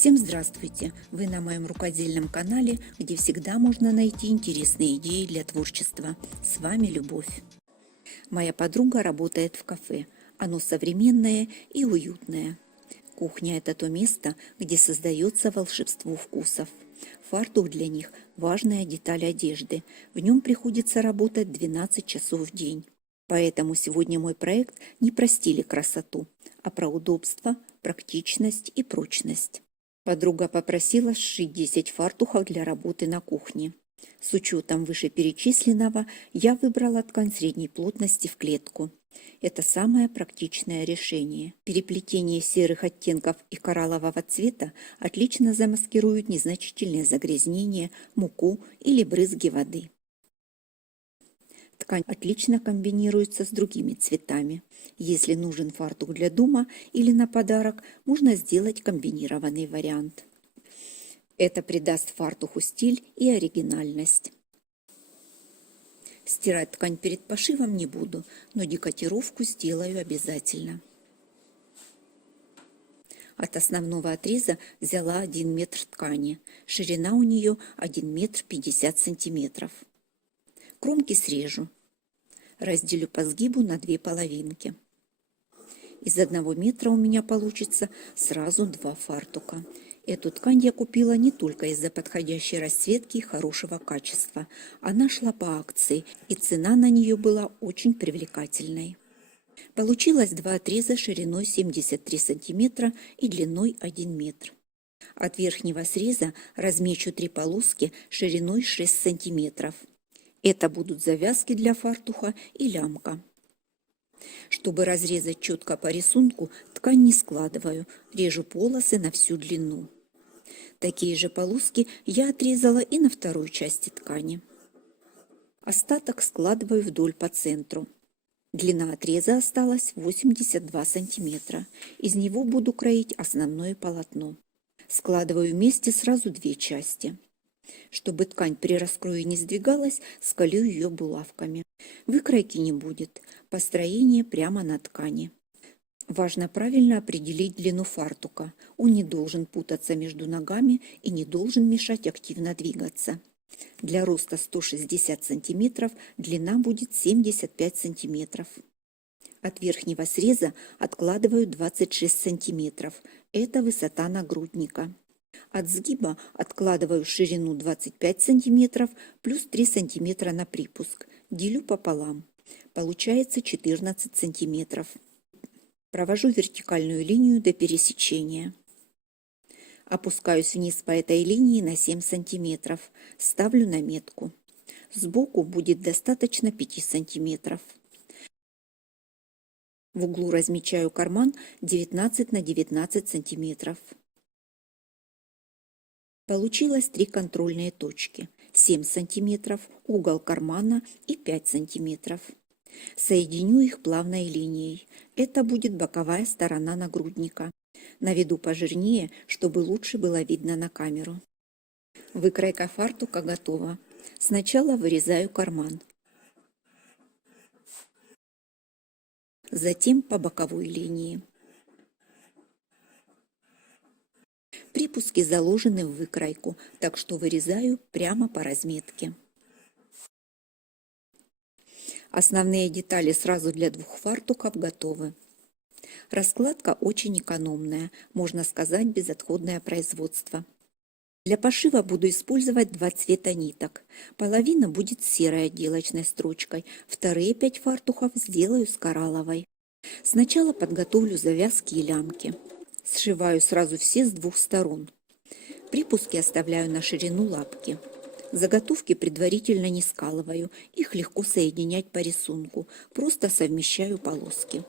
Всем здравствуйте! Вы на моем рукодельном канале, где всегда можно найти интересные идеи для творчества. С вами Любовь. Моя подруга работает в кафе. Оно современное и уютное. Кухня – это то место, где создается волшебство вкусов. Фартук для них – важная деталь одежды. В нем приходится работать 12 часов в день. Поэтому сегодня мой проект не про стиль и красоту, а про удобство, практичность и прочность. Подруга попросила сшить 10 фартухов для работы на кухне. С учетом вышеперечисленного я выбрала ткань средней плотности в клетку. Это самое практичное решение. Переплетение серых оттенков и кораллового цвета отлично замаскируют незначительные загрязнения, муку или брызги воды. Ткань отлично комбинируется с другими цветами. Если нужен фартук для дома или на подарок, можно сделать комбинированный вариант. Это придаст фартуху стиль и оригинальность. Стирать ткань перед пошивом не буду, но декотировку сделаю обязательно. От основного отреза взяла 1 метр ткани. Ширина у нее 1 метр 50 сантиметров. Кромки срежу. Разделю по сгибу на 2 половинки. Из 1 метра у меня получится сразу 2 фартука. Эту ткань я купила не только из-за подходящей расцветки и хорошего качества. Она шла по акции, и цена на нее была очень привлекательной. Получилось 2 отреза шириной 73 сантиметра и длиной 1 метр. От верхнего среза размечу 3 полоски шириной 6 сантиметров. Это будут завязки для фартуха и лямка. Чтобы разрезать четко по рисунку, ткань не складываю, режу полосы на всю длину. Такие же полоски я отрезала и на второй части ткани. Остаток складываю вдоль по центру. Длина отреза осталась 82 сантиметра. Из него буду кроить основное полотно. Складываю вместе сразу 2 части. Чтобы ткань при раскрое не сдвигалась, сколю ее булавками. Выкройки не будет, построение прямо на ткани. Важно правильно определить длину фартука. Он не должен путаться между ногами и не должен мешать активно двигаться. Для роста 160 сантиметров длина будет 75 сантиметров. От верхнего среза откладываю 26 сантиметров. Это высота нагрудника. От сгиба откладываю ширину 25 сантиметров плюс 3 сантиметра на припуск. Делю пополам. Получается 14 сантиметров. Провожу вертикальную линию до пересечения. Опускаюсь вниз по этой линии на 7 сантиметров. Ставлю наметку. Сбоку будет достаточно 5 сантиметров. В углу размечаю карман 19 на 19 сантиметров. Получилось 3 контрольные точки, 7 сантиметров, угол кармана и 5 сантиметров. Соединю их плавной линией. Это будет боковая сторона нагрудника. Наведу пожирнее, чтобы лучше было видно на камеру. Выкройка фартука готова. Сначала вырезаю карман. Затем по боковой линии. Припуски заложены в выкройку, так что вырезаю прямо по разметке. Основные детали сразу для 2 фартуков готовы. Раскладка очень экономная, можно сказать, безотходное производство. Для пошива буду использовать 2 цвета ниток. Половина будет с серой отделочной строчкой, вторые 5 фартухов сделаю с коралловой. Сначала подготовлю завязки и лямки. Сшиваю сразу все с 2 сторон. Припуски оставляю на ширину лапки. Заготовки предварительно не скалываю, их легко соединять по рисунку, просто совмещаю полоски.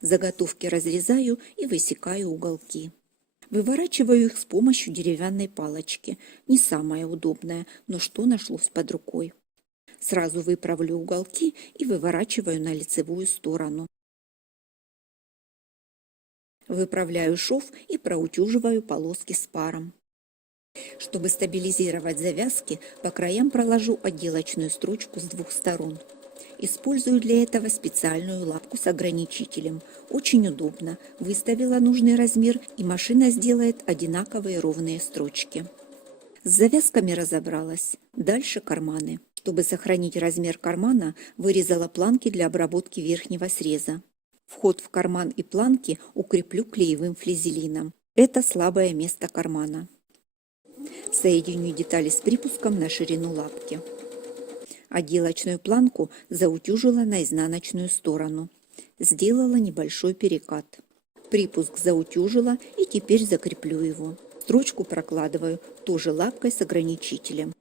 Заготовки разрезаю и высекаю уголки. Выворачиваю их с помощью деревянной палочки. Не самое удобное, но что нашлось под рукой. Сразу выправлю уголки и выворачиваю на лицевую сторону. Выправляю шов и проутюживаю полоски с паром. Чтобы стабилизировать завязки, по краям проложу отделочную строчку с 2 сторон. Использую для этого специальную лапку с ограничителем. Очень удобно. Выставила нужный размер, и машина сделает одинаковые ровные строчки. С завязками разобралась. Дальше карманы. Чтобы сохранить размер кармана, вырезала планки для обработки верхнего среза. Вход в карман и планки укреплю клеевым флизелином. Это слабое место кармана. Соединю детали с припуском на ширину лапки. Отделочную планку заутюжила на изнаночную сторону. Сделала небольшой перекат. Припуск заутюжила и теперь закреплю его. Строчку прокладываю тоже лапкой с ограничителем.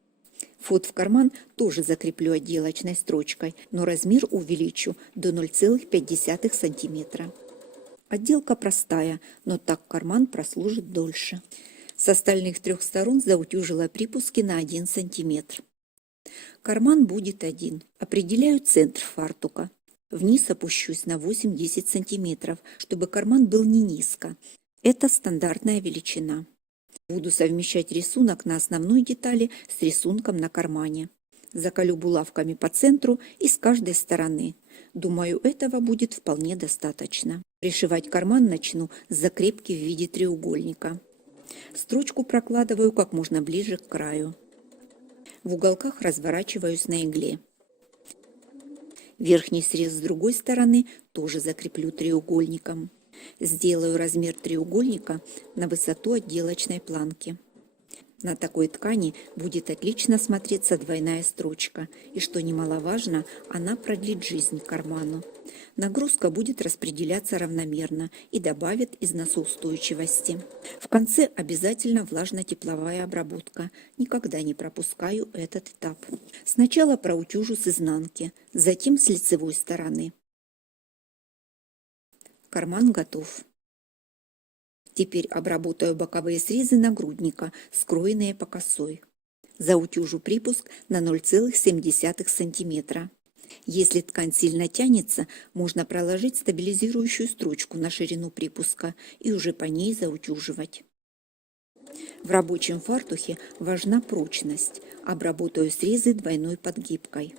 Вход в карман тоже закреплю отделочной строчкой, но размер увеличу до 0,5 см. Отделка простая, но так карман прослужит дольше. С остальных 3 сторон заутюжила припуски на 1 см. Карман будет один. Определяю центр фартука. Вниз опущусь на 8-10 см, чтобы карман был не низко. Это стандартная величина. Буду совмещать рисунок на основной детали с рисунком на кармане. Заколю булавками по центру и с каждой стороны. Думаю, этого будет вполне достаточно. Пришивать карман начну с закрепки в виде треугольника. Строчку прокладываю как можно ближе к краю. В уголках разворачиваюсь на игле. Верхний срез с другой стороны тоже закреплю треугольником. Сделаю размер треугольника на высоту отделочной планки. На такой ткани будет отлично смотреться двойная строчка, и, что немаловажно, она продлит жизнь карману. Нагрузка будет распределяться равномерно и добавит износоустойчивости. В конце обязательно влажно-тепловая обработка. Никогда не пропускаю этот этап. Сначала проутюжу с изнанки, затем с лицевой стороны. Карман готов. Теперь обработаю боковые срезы нагрудника, скроенные по косой. Заутюжу припуск на 0,7 см. Если ткань сильно тянется, можно проложить стабилизирующую строчку на ширину припуска и уже по ней заутюживать. В рабочем фартухе важна прочность. Обработаю срезы двойной подгибкой.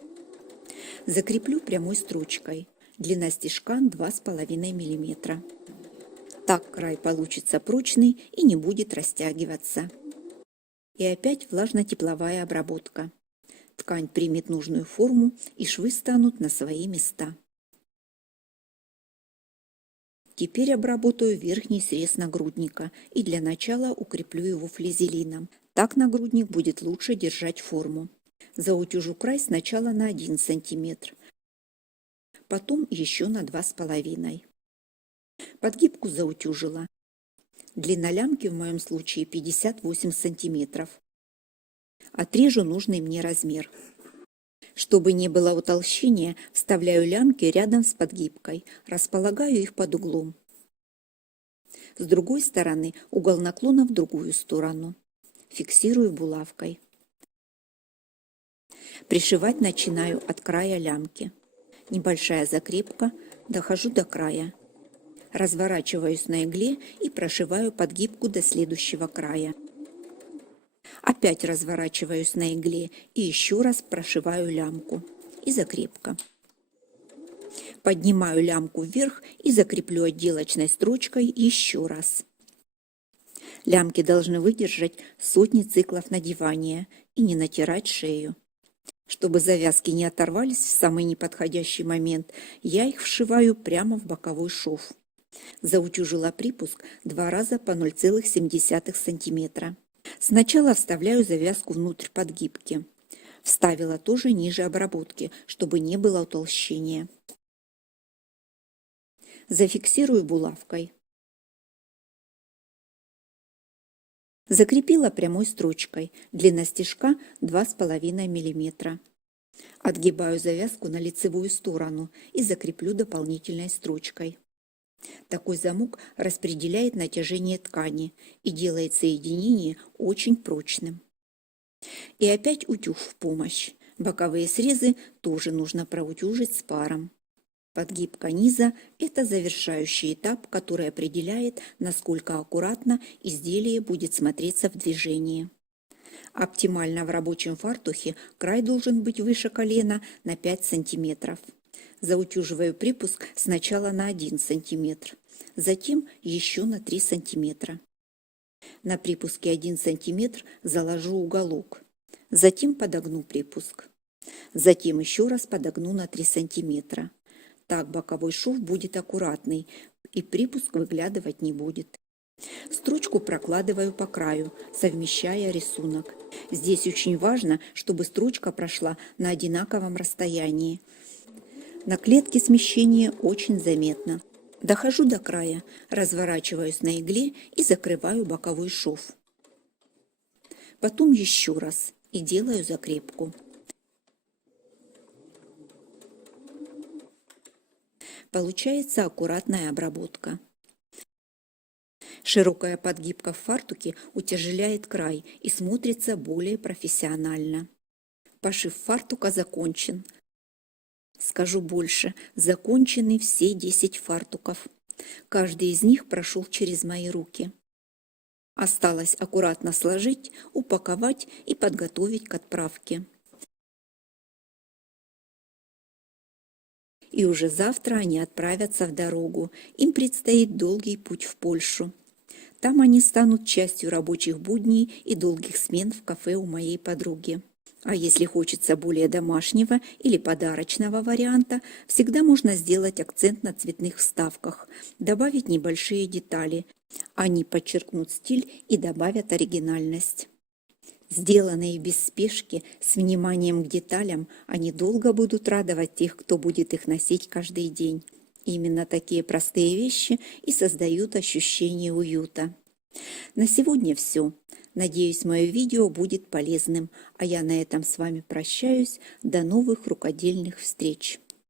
Закреплю прямой строчкой. Длина стежка 2,5 мм. Так край получится прочный и не будет растягиваться. И опять влажно-тепловая обработка. Ткань примет нужную форму, и швы станут на свои места. Теперь обработаю верхний срез нагрудника и для начала укреплю его флизелином. Так нагрудник будет лучше держать форму. Заутюжу край сначала на 1 см, потом еще на 2,5. Подгибку заутюжила. Длина лямки в моем случае 58 см. Отрежу нужный мне размер. Чтобы не было утолщения, вставляю лямки рядом с подгибкой, располагаю их под углом. С другой стороны угол наклона в другую сторону. Фиксирую булавкой. Пришивать начинаю от края лямки. Небольшая закрепка, дохожу до края. Разворачиваюсь на игле и прошиваю подгибку до следующего края. Опять разворачиваюсь на игле и еще раз прошиваю лямку. И закрепка. Поднимаю лямку вверх и закреплю отделочной строчкой еще раз. Лямки должны выдержать сотни циклов надевания и не натирать шею. Чтобы завязки не оторвались в самый неподходящий момент, я их вшиваю прямо в боковой шов. Заутюжила припуск 2 раза по 0,7 см. Сначала вставляю завязку внутрь подгибки. Вставила тоже ниже обработки, чтобы не было утолщения. Зафиксирую булавкой. Закрепила прямой строчкой. Длина стежка 2,5 мм. Отгибаю завязку на лицевую сторону и закреплю дополнительной строчкой. Такой замок распределяет натяжение ткани и делает соединение очень прочным. И опять утюг в помощь. Боковые срезы тоже нужно проутюжить с паром. Подгибка низа – это завершающий этап, который определяет, насколько аккуратно изделие будет смотреться в движении. Оптимально в рабочем фартухе край должен быть выше колена на 5 сантиметров. Заутюживаю припуск сначала на 1 сантиметр, затем еще на 3 сантиметра. На припуске 1 сантиметр заложу уголок, затем подогну припуск. Затем еще раз подогну на 3 сантиметра. Так боковой шов будет аккуратный и припуск выглядывать не будет. Строчку прокладываю по краю, совмещая рисунок. Здесь очень важно, чтобы строчка прошла на одинаковом расстоянии. На клетке смещение очень заметно. Дохожу до края, разворачиваюсь на игле и закрываю боковой шов. Потом еще раз и делаю закрепку. Получается аккуратная обработка. Широкая подгибка в фартуке утяжеляет край и смотрится более профессионально. Пошив фартука закончен. Скажу больше, закончены все 10 фартуков. Каждый из них прошел через мои руки. Осталось аккуратно сложить, упаковать и подготовить к отправке. И уже завтра они отправятся в дорогу. Им предстоит долгий путь в Польшу. Там они станут частью рабочих будней и долгих смен в кафе у моей подруги. А если хочется более домашнего или подарочного варианта, всегда можно сделать акцент на цветных вставках, добавить небольшие детали. Они подчеркнут стиль и добавят оригинальность. Сделанные без спешки, с вниманием к деталям, они долго будут радовать тех, кто будет их носить каждый день. Именно такие простые вещи и создают ощущение уюта. На сегодня все. Надеюсь, мое видео будет полезным, а я на этом с вами прощаюсь. До новых рукодельных встреч!